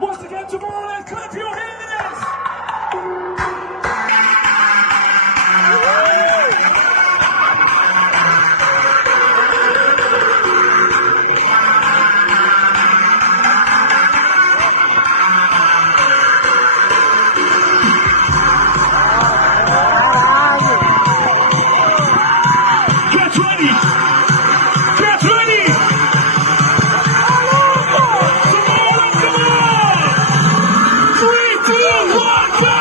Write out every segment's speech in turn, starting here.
Once again, Tomorrowland, clap your hands! Get ready! Get ready! Tomorrowland, come on! 3, 2, 1, go!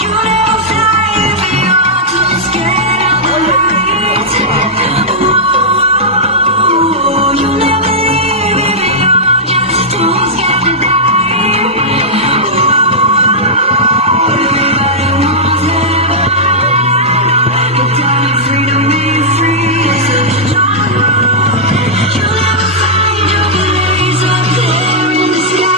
You never fly if you're too scared of the lights. Oh, you never leave if you're just too scared to die. Oh, everybody wants heaven. Get down and freedom, be free. It's a genre. You never find your place up there in the sky.